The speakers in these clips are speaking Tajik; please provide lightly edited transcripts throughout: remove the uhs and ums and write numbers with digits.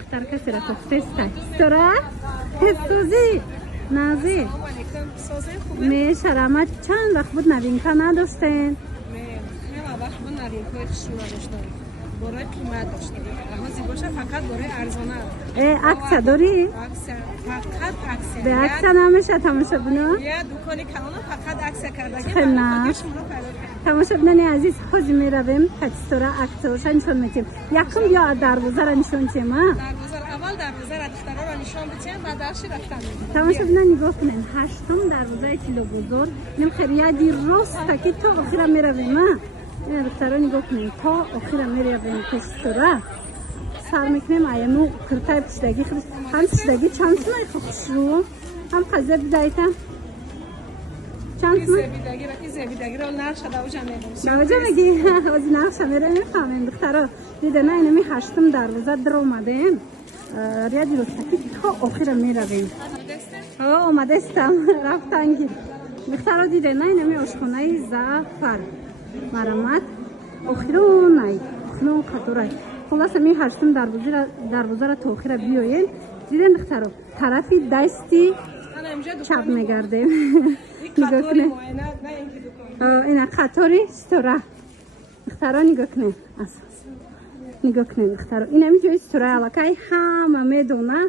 دختر کسی را تو تسته ستاره سوزی نازی میشرمت چند وقت بود نوینکا نداشتین؟ وقت بود نوینکای خشرو نداشتن برای قیمت داشتن اما باشه فقط برای ارزانه عکس داری؟ فقط عکس به عکس نمیشه تماشا بنا؟ یه دکانی کلانه فقط عکس کردگی خیلی تماشا بنانی عزیز خوزی میرویم کچستورا عکسوشا نشون میتیم یکم بیا دروازه را نشون چیم اول دروازه را دخترها را نشان بتیم بعد درشی رفتن تماشا بنا نگاه کنین هشتم دروازه کیلو بزرگ نیم خیریادی راست که تا آخر میرویم این دخترها نگاه کنین تا آخر میرویم کچستورا سر میکنیم ایمو کرتای پشتگی خرید هم پشتگی چند سنای خوشرو هم قضیه بدایتم چند سنای زبیدگی را نرخ شده و جمعه میگی از نرخ شمیره میفهمیم دخترها دیده نه اینمی هشتم دروازه در اومدیم ریادی رستکی تا آخر میرویم اومده استم رفتنگی دخترها دیده نه اینمی آشخونه زعفر مرمت آخرونای آخرون قطورای خلاص می هشتم دروازه را تا آخر بیاین دیدن دخترها طرفی دستی چپ میگردیم نگاه کنه اینا قطاری ستوره دخترها نگاه کنه نگاه کنه دخترها این همی جای ستوره علاقه همه میدونه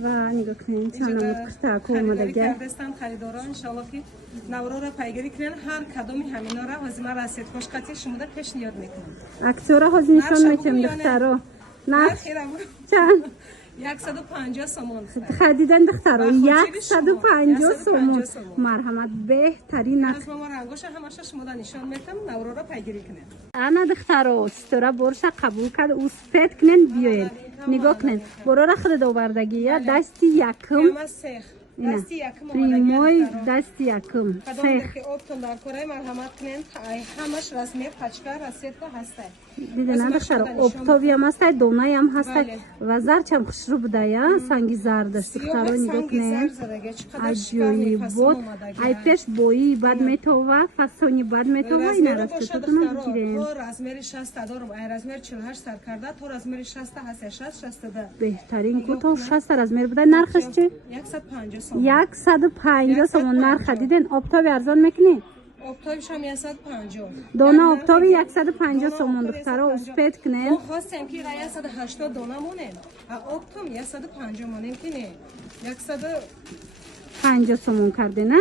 و نگاه کنه چند نمود کستاکو اومدگه خریداران انشاءالله که نورا را پیگیری کنن هر کدومی همینا را وزیمه رسید خوشقتی شما در پیشنهاد میکنم اکسورا حاضی نشان میکنم دخترها نه چند 150 سومون خریدن دخترها 150 سومون مرحمت بهترین از ما رنگوش همش شما در نشان میتم نورا را پیگیری کنن انا دخترها ستوره برش قبول کرد او سپید کنن بیاین نگاه کنن برو را خود دوبردگیه دستی یکم پریموی دستی یکم سیخ که آبتون در کره مرحمت کنین همش رسمی پچکه رسید که هسته دیده نه دختر آبتابی هم هسته دونه هم هسته و زرچ هم خشرو بوده یا سنگی زر داشت دختر رو نگاه کنین عجیبی بود ای پیش بایی بد میتوه فسانی بد میتوه این رسته تو نگیرین تو رزمیر 60 دارم ای رزمیر 48 سر کرده تو رزمیر 60 هسته 60 ده بهترین کوتاه 60 رزمیر بوده نرخش چی؟ 150 سوم 150 سومون نرخ دیدین آبتابی ارزان میکنی؟ آبتابش هم 150 دونه آبتابی 150 سومون دخترها اسپید کنین ما خواستیم که 180 دونه مونیم آبتام 150 مونیم که نه 150 سومون کرده نه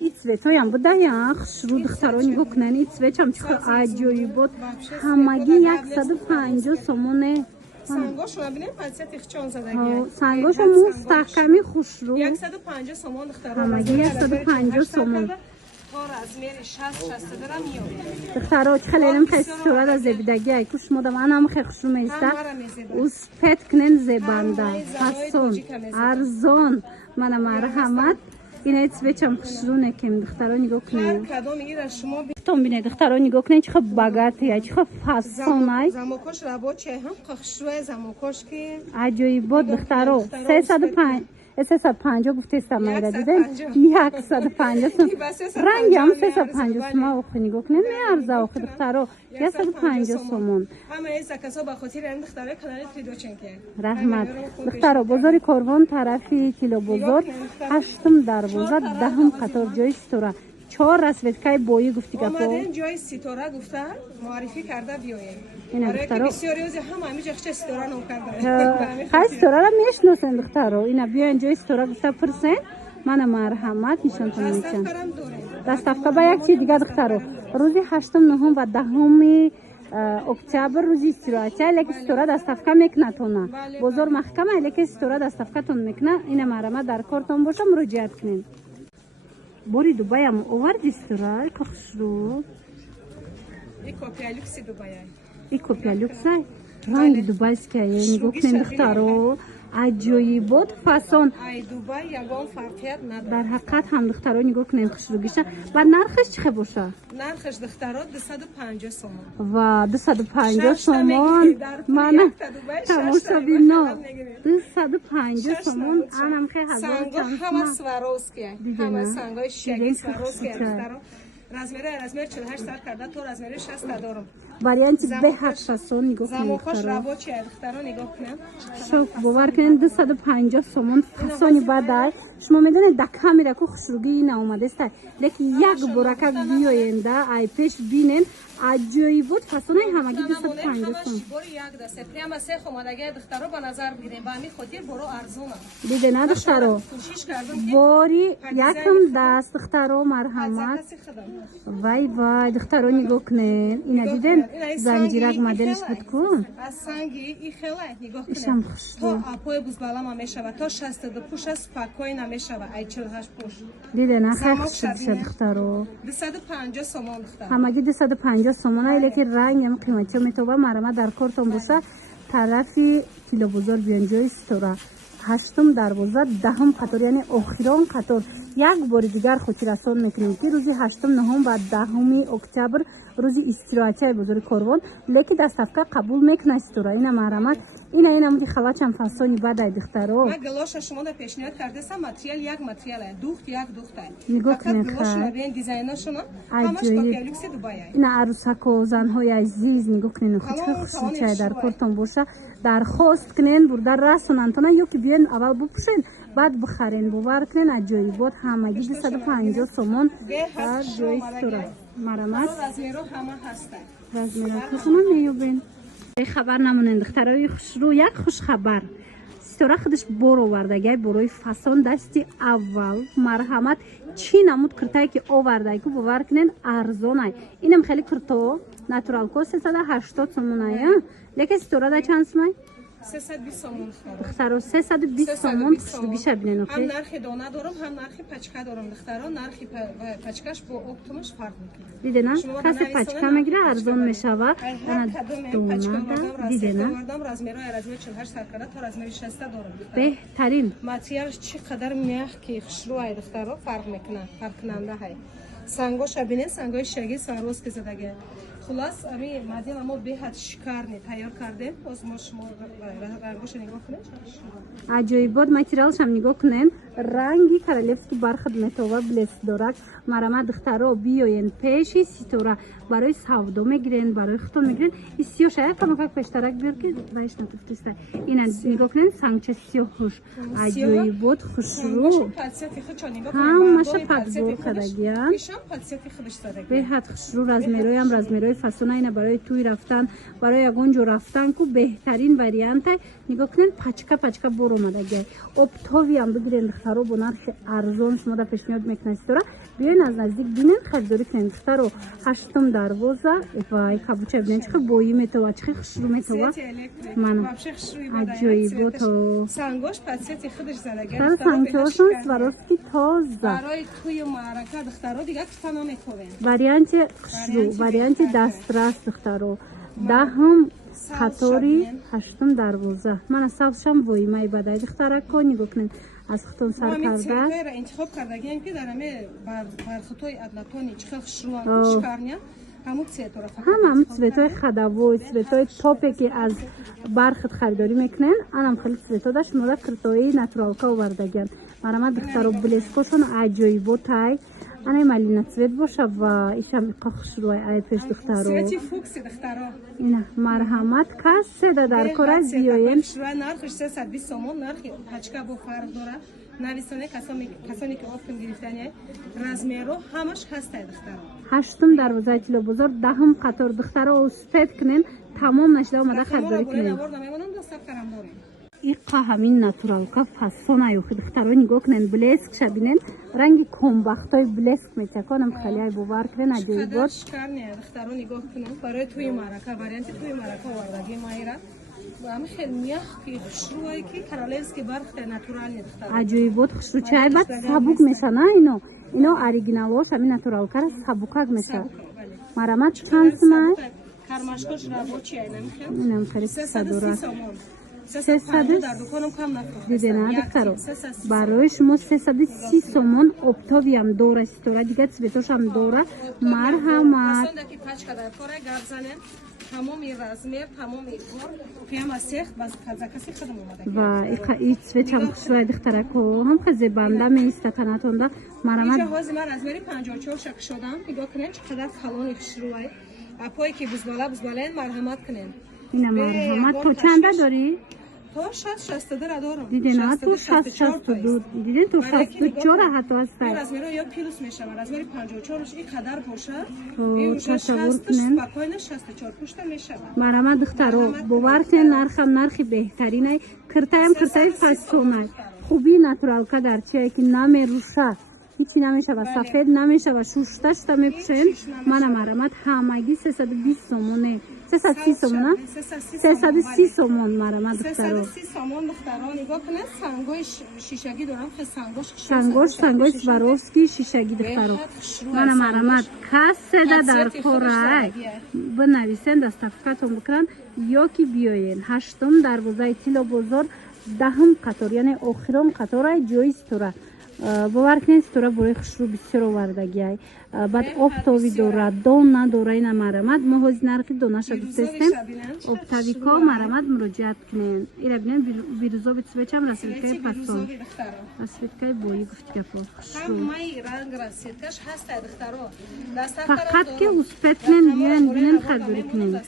این سویت هم بوده یا خشرو دخترها نگاه کنن این سویت هم چقدر عجیبی بود همگی 150 سومونه سنگاشو ببینیم پنسیت چون زدگیه سنگاشو مستحکمی خوش رو 150 سومون دخترها همگی 150 سومون تا رزمیر 60 درم میاد دخترها خیلی خیلی صورت از زبیدگی ای کش مودم هم خیلی خوش رو میسته اوز پت کنن زبنده حسون ارزان من مرحمت این ایت بچم خوش رو نکیم دخترها نگاه کنین هر کدام ایره شما تون بینه دخترها نگاه کنین چه باگاتیه چه فسونای زموکش ربا چه هم خوشروی زموکش که عجیب بود دخترها 350 گفته است ما دیدن 150 رنگ هم 350 ما و خونی گفت نه ارزه و خود دخترها 150 سومون همه ایسا کسا با خاطر این دختره کانال تریدو چنکه رحمت دخترها بزرگ کاروان طرفی کیلو بزرگ هشتم دروازه دهم قطار جای ستوره 4 رسوتکای بایی گفتی که اومدن جای ستاره گفتن معرفی کرده بیاین برای که بسیاری از همه چه ستاره نو کرده خیلی ستاره را میشناسن دخترها اینا بیاین جای ستاره گفته پرسن من مرحمت نشانتون میچن دستافکا با یک چیز دیگه دخترها روزی 8 9 و 10 اکتبر روزی استراحتی لیکن ستاره دستافکا میکنه تونه بزرگ محکمه لیکن ستاره دستافکا تون میکنه این مرحمت در کارتون باشه مراجعت کنین بوری دوبای هم اووردی ستاره که خوش رو این کپی لوکس دوبای این کپی لوکس رنگ دوبای که نگاه کنین دخترها عجیب بود فسون ای دوبای یگان فرقیت نداره در حقیقت هم دخترها نگاه کنین خوشروگیشه و نرخش چه باشه نرخش دخترها 250 سومون و 250 سومون من تماشا بینا 250 سومون انم خیلی هزار سنگا همه سواروسکیه همه سنگای شگی سواروسکیه دخترها رزمیر 48 سر کرده تو رزمیر 60 دارم варианти беҳад фасон нигоҳ Замохош кунед. рабочий духтаро нигоҳ кунед. Шок бовар кунед 250 сомон фасони бадай. шумо медонед да камера ку хушругӣ наомадест, лекин як боракак биёенда ай пеш бинен аҷоибот фасонаи ҳамагӣ 250 сомон. Бори як даста прямо сех омадаги духтаро ба назар бигирем. Ба ҳамин хотир боро арзона. Дидена духтаро Кӯшиш кардам ки бори якам даст духтаро марҳамат. каси худам. Вай вай духтаро нигоҳ кунед. Ина диден занҷирак моделиш буд ку. Аз санги и хела нигоҳ Ишам кунед. хушрӯ. То апои бузбалама мешава, то 62 пуша спокойна мешава, ай 48 пуш. Дидена хай Замок хушрӯ шабине. духтаро. 250 сомон духтар. ҳамагӣ 250 сомон ай лекин ранги қиматиё метоба марама дар кортон боша тарафи килобозор биён ҷои стора 8 дарвоза 10 қатор яъне охирон қатор як бори дигар хотиррасон мекунем ки рӯзи 8 9 ва 10 октябр рӯзи истироҳатии бозори корвон леки доставка қабул мекунад стора ина марама ина муди халачам фасони бадай духтаро ма галоша шумода пешниҳод кардесам материал як материал духт як духтай нигоҳ фақат кунед галошуна бен дизайношуна ҳамаш аҷоиб. копия люкси дубай ина арусако занҳои азиз нигоҳ кунед хотири хусусчае дар кортон боша дархост кунен бурда расонантона ё ки биёен аввал бупӯшен баъд бихарен бовар кунен аҷоибот ҳамагӣ 250 сомон дар ҷои стора марамат размеро ҳама ҳастад. размератона меёбен бехабар намонен духтарои хушрӯ як хушхабар стора худаш бор овардагай борои фасон дасти аввал марҳамат чӣ намуд куртае ки овардагу бовар кунен арзонай инам хеле курто натуралко 380 сомонай лекин сторада чанд сомай 320 сомон духтаро 320 сомон хушругиша бинен ҳам нархи дона дорам ҳам нархи пачка дорам духтаро нархи пачкаш бо оптумаш фарқ мекунад дидена касе пачка мегира арзон мешава ана донада дидена размерои 48 сар карда то размери 60 дорам беҳтарин материалш чӣ қадар мягкий хушрӯай духтаро фарқ мекунад фарқкунанда ҳай сангоша бинед сангои шаги сароски задаги хулас ами модела мо беҳад шикарне тайёр кардем боз мо шумо рангоша нигоҳ кунед аҷоибот материалшам нигоҳ кунен ранги королевский бархат метова блеск дорад марама духтаро биёен пеши ситора барои савдо мегирен барои хутон мегирен и сиёша як камакак пештарак биёр ки раиш натуфтиста ина нигоҳ кунен сангча сиёҳ хуш аҷоибот хушрӯ ҳамаша падбор кардагия беҳад хушрӯ размероям размерои фасона ина барои тӯй рафтан барои ягон ҷо рафтан ку беҳтарин вариантай нигоҳ кунен пачка бор омадагиай оптовиам бигирен духтаро бо нархи арзон шумода пешниҳод мекунад стора биёен аз наздик бинен харидорӣ кунен духтаро 8 дарвоза вай кабуча бинен чихел боӣ метова чихел хушрӯ метова ман аҷоибото сангош подсвети худаш задаги тара сангчаошон сваровски тоза барои тӯи маърака духтаро дигар куфа намековен варианти хушрӯ варианти дастрас духтаро 10 қатори 8 дарвоза ман аз савзшам воимаи бадай духтарако нигоҳ кунен аз хутон сар карда интихоб кардагием ки дар ҳаме бархутои адлатони чихел хушрӯан шикарня ҳамаи цветои хадавои цветои топе ки аз бархат харидорӣ мекунен анам хеле цветода шумода куртои натуралка овардагиан марама духтаро блескошон аҷоиботай анай малина цвет боша ва ишам иқа хушрӯай ай пеш духтаро ина марҳамат каседа дар кора биёен нархиш 320 сомон нархи пачка бо фарқ дора нависоне касоне ки оптум гирифтане размеро ҳамаш ҳастай духтаро 8 дарвозаи тилобозор 10 қатор духтаро успед кунен тамом нашида омада харидорӣ кунен иқа ҳамин натуралка фасонай охи духтаро нигоҳ кунен блеск шабинен ранги комбахтои блеск мечаконам халиай бовар кунен аҷоибот шикарне духтаро нигоҳ кунен барои тӯи маърака варианти тӯи маърака овардаги майра ами хеле мягкий хушрӯае ки королевский бархтай натуралне духтаро аҷоибот хушрӯчай баъд сабук мешана ино оригиналош ҳамин натуралкара сабукак меша марамат чанд сумай кармашкош рабочий намехел инам харид садора 300 дидена духтаро барои шумо 330 сомон оптовиам дора ситора дигар цветошам дора марҳамат тамоми размер тамоми бор прямо сех баз казакаси худам омада ва и цветам хушрӯай духтарако ҳамқа зебанда меиста танатонда марамат ҷаҳози ман размери 54 шак шодам нигоҳ кунед чӣ қадар калони хушрӯай апои ки бузбалаен марҳамат кунен. اینا مرحمت تو چنده داری؟ تو 60 را دارم. دیدین ها تو 62 دیدین تو 64 حتی هست. از میرا یا پیلوس میشه از میری 54 این قدر باشه. این روش 60 سپاکوین 64 پشت میشه. مرحمت دخترو باور کن نرخی بهترینه کرتایم کرتای فاسونه خوبی ناتورال که در چیه که نمیروشه هیچی نمیشه و سفید نمیشه و شوشتش تا میپوشن من مرحمت همگی 320 سومونه 330 سومونه 330 سومون مرحمت دخترو 330 سومون دختران نگاه کنه سنگوی شیشگی دارم که سنگوش سواروفسکی شیشگی دخترو من مرحمت کسی در کورای بنویسن دستفکتون بکنن یا که بیاین هشتم دروازه تیلو بزرگ دهم قطار یعنی آخرم قطار جای استوره باور کنید استوره برای خشرو بسیار آوردگی های بعد افتاوی داره دون نداره این مرمت محاز نرخی دونش رو سیستم افتاویکا مرمت مراجعت کنین ایره بینین بیروزا بیت سویچم رسیدکای پسان رسیدکای بایی گفتی که پاس خشرو فقط که اسپت کنین بیان خردوری کنین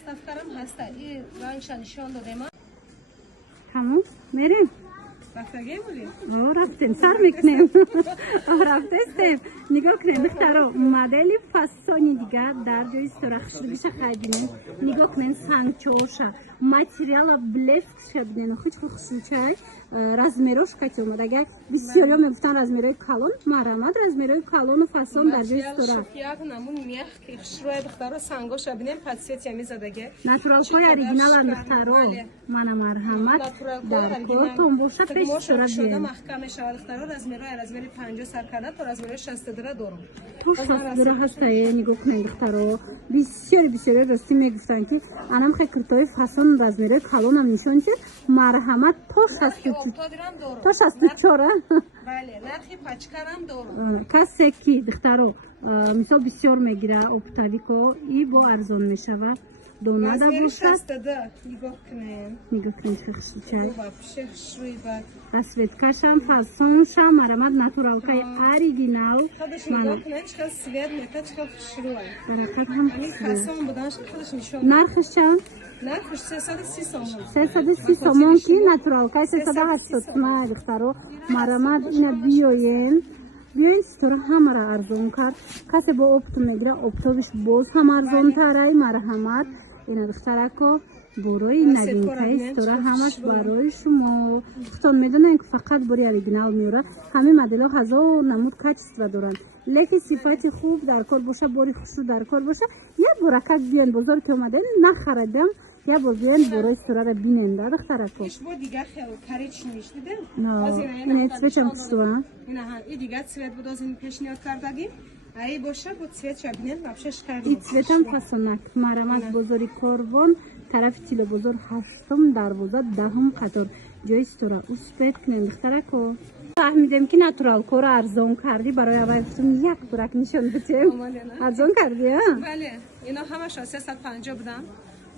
همون میریم رفتیم سر میکنیم رفتیم نگاه کنیم دخترا مدلی فاسونی دیگه در جای استراخش رو بیشه خیدینیم نگاه کنیم سنگ چوشه ماتریال بلفت شدنین خیلی خوشوچه رزمیروش کتی اومد اگر بسیاری ها میگفتن رزمیروی کالون مرمت رزمیروی کالون و فاسون در جای استراخ یک نمون میخ که خشروی دخترا سنگوش بینیم پدسیت یمی زدگه ناتورال های اریجینال هم دخترا من مرحمت در کورتون باشه پیش استراخ شده محکم میشه دخترا رزمیروی 50 سر کرده تا رزمیروی 62 دارم تو 62 هسته نگاه کنید دخترا بسیاری راستی میگفتن که انم خیلی کرتای فاسون رزمیروی کالون هم نشون شد مرحمت تا 64 بله نرخی پچکرم دارم کسی که دخترو مثال بسیار میگیره اپتاویکو ای با ارزان میشه و دونه دا باشد نگاه کنید خیلی رسوید کشم فاسون شم مرمت ناتورال که اریجینال برکت هم خشروه نرخش چند؟ نرخش 330 سومون 330 سومون که ناتورال که 380 ما دخترو مرمت اینا بیاین استوره همه را ارزون کرد کسی با اپتو میگیره اپتوش باز هم ارزون تره مرحمت اینا دختره که برای نبین که استوره همش برای شما خودتون میدونن که فقط برای اریجینال میوره همه مدل ها هزار نمود کچ استوره دارن لیکن صفت خوب در کار باشه باری خوشو در کار باشه یه برکت بیان بزرگ که اومدن نخردم یا با بیان برای استوره را بینن در دختره که ایش با دیگر کاریچ نیست دیدن نه این اتفاقم کشتوان این دیگر سویت بود از این پیشنهاد کردگیم ای باشه بود سویت شبینن نبشش کردیم این سویتم فاسونک مرمت بزرگی کاروان طرف تیلو بزرگ هشتم دروازه دهم قطار جای استوره اسپیت کنیم دختره که فهمیدم که ناتورال کور ارزان کردی برای اول گفتم یک برک نشون بدیم ارزان کردی ها بله اینا همش 350 بودن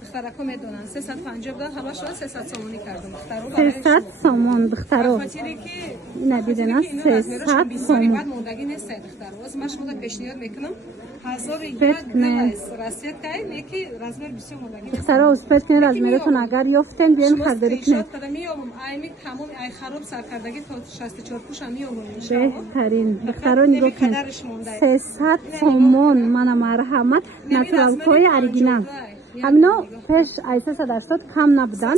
دختره که میدونن 350 بودن همش 300 سومونی کردم دخترو 300 سومون دخترو خاطری که ندیدن 300 سومون بعد موندگی نیست دخترو از ماش خود پیشنهاد میکنم 1001 رسید که یکی رزمر بسیار موندگی دخترو اسپیت کنید رزمرتون اگر یافتن بیان خریداری کنید ای تمام ای خراب سر کردگی تا 64 پوش هم میومم بهترین دخترو نگاه کنید 300 سومون من مرحمت ناتورال کوی اریجینال همینا پیش 380 کم نبودن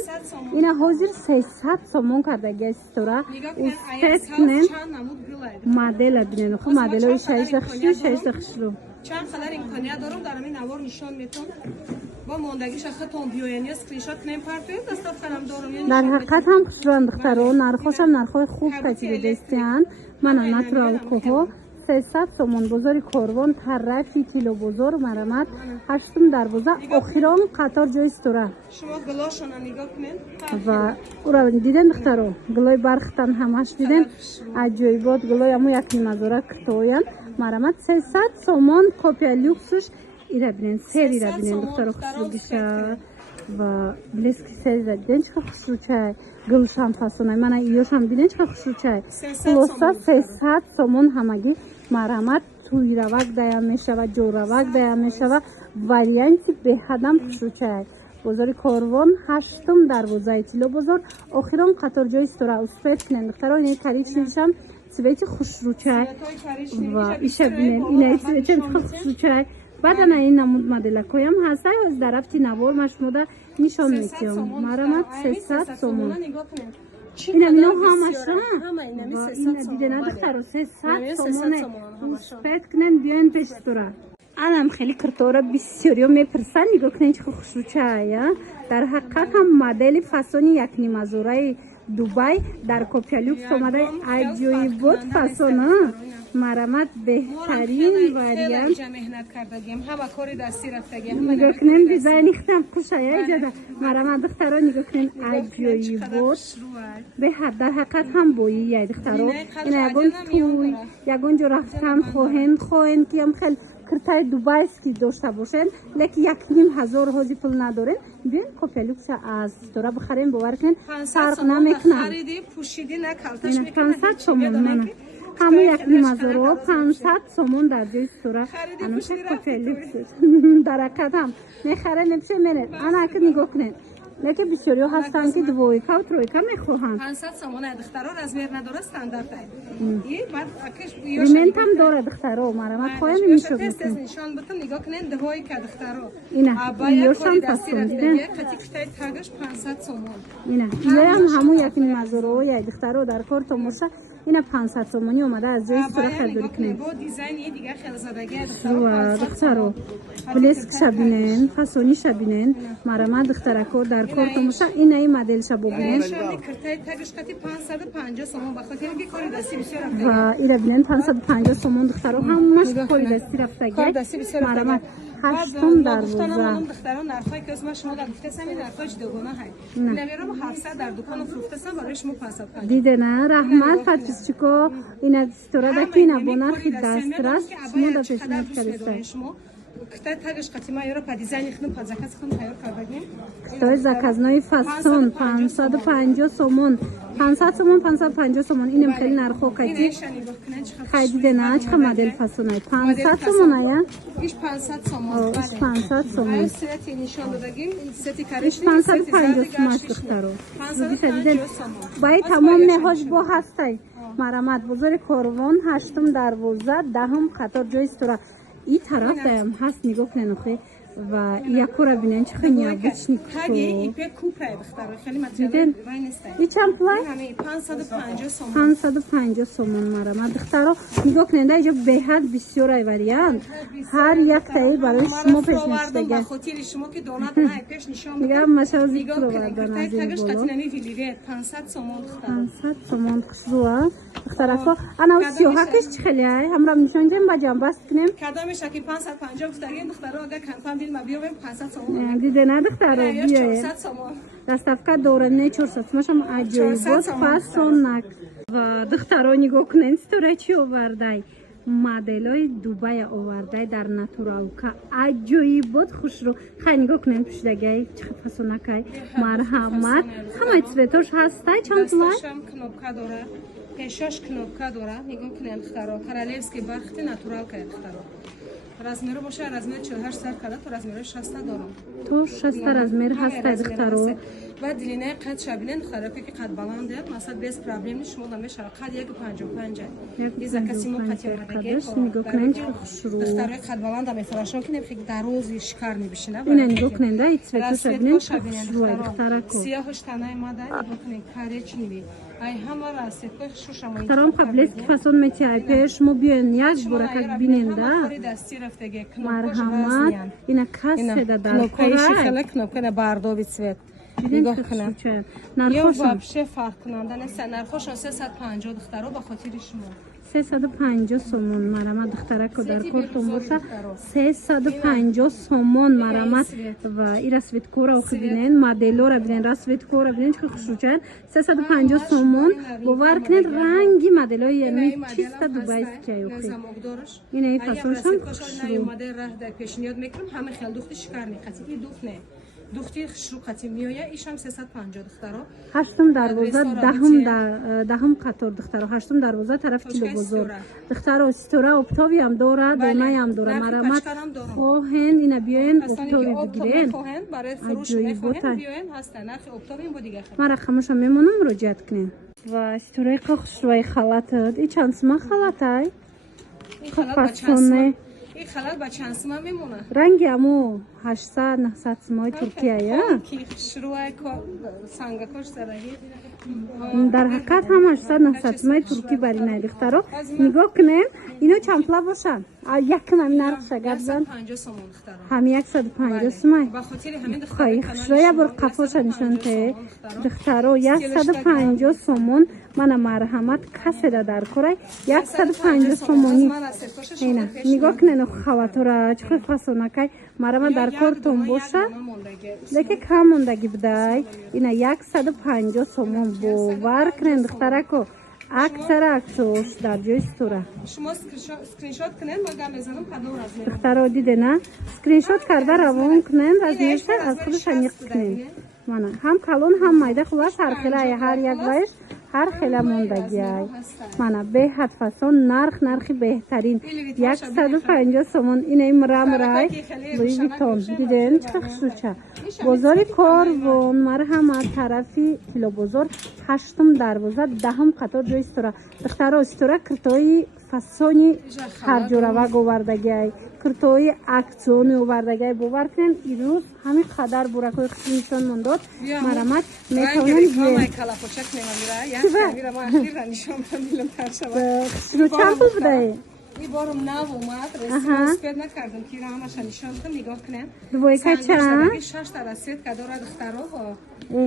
اینا حاضر 300 سومون کردگی استوره اسپیت کنید مدل بینن خب مدل های 6 خشرو چند خلر امکانیت دارم در این نوار نشان میتون با موندگیش خودتون بیاین یا اسکرین شات کنیم پرتوی دستاف کنم دارم در حقیقت هم خشرو دخترو نرخوش هم نرخوی خوب تجیب دستیان من ناتورال کوها 300 سومون بزرگ کاروان طرفی کیلو بزرگ مرمت هشتم دروازه آخرام قطار جای استوره شما گلاشون نگاه کنین و او را دیدن دخترو گلای برختن همش دیدن عجایبات گلای همو یک نیمزاره کتاین مرمت 300 سومون کپی لوکسش ایره بینن سری را بینن دخترو خسرو بیشه و بلیسکی سری را دیدن چه خسرو چه گلش هم فاسونه من ایوش هم دیدن چه خسرو چه خلاصه 300 سومون همگی مرمت туйравак даян мешава, ҷоравак даян мешава. Варианти беҳадам хушрӯчаи бозори Корвон, 8-ум дарвозаи Тилло бозор, охирон қатор ҷои истора успет кинен. Духтаро ин коричневишам цвети хушрӯчаи ва иша бинен ин цвети хушрӯчаи. баъдан ин намуд моделакоям ҳаста ҳоз дар рафти навор машмуда нишон метиём. марамат 300 сомон. ина мино ҳамаша дидена духтаро 300 сомоне успет кинен биёен пешистора. анам хеле киртора бисёриё мепирсанд нигоҳ кунед чӣ хушрӯчая. дар ҳақиқат ҳам модели фасони якнимазораи Дубай дар Копиалюкс омада аҷоибот фасон марамат беҳтарин вариант нигоҳ кунем дизайни хитам қушая иҷода марамат духтаро нигоҳ кунем аҷоибот беҳад дар ҳақиқат ҳам боияй духтаро ина ягон туй ягон ҷо рафтан хоҳем ки ям хел киртаи дубайский дошта бошед леки 1500 ҳози пул надорем биёен Копиалюкса аз стора бихарем бовар кунен фарқ намекунад 500 сомон ҳама 1500 500 сомон дар ҷои стора аноша Копиалюкс дар ҳақиқат ҳам мехарем мепише менед ана ки нигоҳ кунед леки бисёриё ҳастанд ки двойка ва тройка мехоҳанд 500 сомона духтаро размер надора стандарт ай риментам дора духтаро марамат хоҳем мишод нишон бутам нигоҳ кунед двойка духтаро ина ёшам фасон диден қати китай тагаш 500 сомон ина ёям ҳаму якин мазороҳо яй духтаро дар кор томоша ина 500 сомонӣ омада аз ҷои стора хардорӣ кунед дизайни дига хелзадага духтаро блеск шабинен фасони шабинен марамат духтарако дар кор томоша ина и модел шабобинен киртай тагаш қати 550 сомон ба хотири ки кори дасти бисёр ва ира бинен 550 сомон духтаро ҳамаш кори дасти рафтаги марамат 8-ум дарвоза духтаро нархои ки озма шумо дар гуфтасам ин нархои ҷудогона ҳай инаверо 700 дар дукону фурӯхтасам барои шумо 550 дидена раҳмат подписчико ина сторода ки ина бо нархи дастрас шумо да пешниҳод кардед шумо китай тагаш қатима ёро па дизайни худум па заказ худум тайёр кардагим китай заказнои фасон 550 сомон 500 сомон 550 сомон инем хеле нархо кати хай дидена чиқа модел фасонай 500 сомон ая иш 500 сомон иш 500 сомон сети нишон додагим сети кариш 550 сомон духтаро 550 сомон бай тамом неҳош бо ҳастай марамат бозори Корвон 8-ум дарвоза 10-ум қатор ҷои стора ин тараф даям ҳаст нигоҳ кунен охе ва якора бинен чихо необычный ичам пулай 550 сомон марамат духтаро нигоҳ кунен да иҷо беҳад бисёр ай вариант ҳар яктаи барои шумо пешниҳодшудага мегӯям машази пуло бардан аз ин боло 500 сомон хушрӯа духтарако анау сиёҳакиш чӣ хеле ай ҳамрам нишонҷем ба ҷамбаст кунем кадомеша ки 550 гуфтагем духтаро ага конфам дил ма биёвем 500 сомон дидена духтаро биёе 400 сомон доставка дорем не 400 сомашам аҷоибот фасонак ва духтаро нигоҳ кунен стора чӣ овардай моделои Дубай овардай дар натуралка аҷоибот хушрӯ хай нигоҳ кунен пӯшидагай чӣ фасонакай марҳамат ҳамаи цветош ҳастай чанд пулай кнопка дора пешаш кнопка дора нигоҳ кунен духтаро королевский бархти натуралка духтаро размеро боша размер 48 сар када то размери 60 дорам то 60 размер ҳастай духтаро ва дилинаи қад шабинен духтаро ки қад баланд масад без проблем шумо да мешава қад 155 диза касимо қатиёдаге нигоҳ кунен чӣ хушрӯ духтаро қад баланда мефарашон ки нефик дарози шикарни бишина ина нигоҳ кунен да ин цветош шабинен чӣ хушрӯ духтарако сиёҳош танаи мада нигоҳ кунен коричневый ай ҳамара сеткои хушушама духтарам қаблески фасон метиҳай пеш мо биёен як бора как бинен да марҳамат ина каседа дархеле кнопка на бардоби цвет нигоҳ кунед нархошам вообще фарқ кунанда нест нархошам 350 духтаро ба хотири шумо 350 сомон марамат духтарако дар кортон боша 350 сомон марамат ва ира светкора охи бинен моделора бинен ра светкора бинен чӣ хушрӯчаен 350 сомон бовар кунед ранги моделои ями чиста дубайския охи инаи фасоншам хушрӯ модел ра дар пешниҳод мекунам ҳама хел духти шикарни қатиги дуфт не دختری خشرو قطعی میایه ایشم 350 دخترا هشتم دروازه دهم قطار دخترا هشتم دروازه طرف کیلو بزرگ دخترا استوره اپتاوی هم داره دانه هم داره مرمت خواهند اینا بیاین اپتاوی بگیرین برای فروش میخواهند بیاین هستن نرخ اپتاوی این دیگه ما رقمش هم میمونم مراجعت کنین و استوره خشروی خلطت این چند سما خلطای این خلط با چند سما میمونه رنگی همو 800 900 سمای ترکیه یا کی خشروی سنگکش زدگی در حقیقت هم 800 900 سمای ترکی برای ندخترا نگاه کنین اینو چمپلا باشن یکم هم نرخ شگرد زن 150 سومون دخترا هم 150 سمای با خاطر همین دخترا خشروی بر قفاش نشون ته دخترا 150 سومون من مرحمت کسی را در کره 150 سومونی اینا نگاه کنین خواتورا چه فسونکای مرا در کارتون باشه لیکن کم موندگی بدای اینا 150 سومون باور کنین دخترا کو اکثر عکسش در جای استوره شما اسکرین شات کنین ما میزنم کدوم از دخترا دیده نه اسکرین شات کرده روان کنین از میشه از خودش انیق کنین مانا هم کلون هم مایده خلاص هر خیلی هر یک وایش هر خیلی موندگی های مانا به حد فسون نرخی بهترین 150 سومون این مرای لوی ویتون دیدین چه خصوصه بازار کاروان مرحمت طرفی کیلو بزرگ هشتم دروازه دهم قطار جای استوره دخترا استوره کرتوی فسونی هر جوره و گووردگی های کرتوی اکسونی گووردگی باور کنین این روز همین قدر براکوی خیلیشون منداد مرحمت میتونن بیاین رو چند پول بده این بارم نو اومد رسیدم پیدا نکردم که همش نشون بدم نگاه کنین دوی کچا 6 تا رسید که داره دخترا ها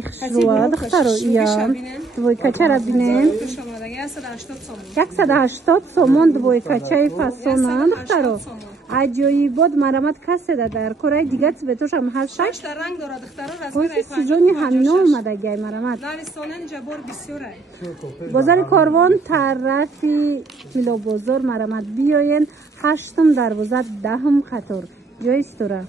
خشروا دخترو یا دوی کچا را بینین 180 سومون دوی کچای فسونا دخترو عجایی بود مرمت کسی در کره دیگه به توش هم هست 6 تا رنگ داره دخترا رسید سیزونی همینا اومده گای مرمت لالستانه اینجا بار بسیاره بازار کاروان طرفی کیلو بزرگ مرمت بیاین هشتم دروازه دهم قطار جای استوره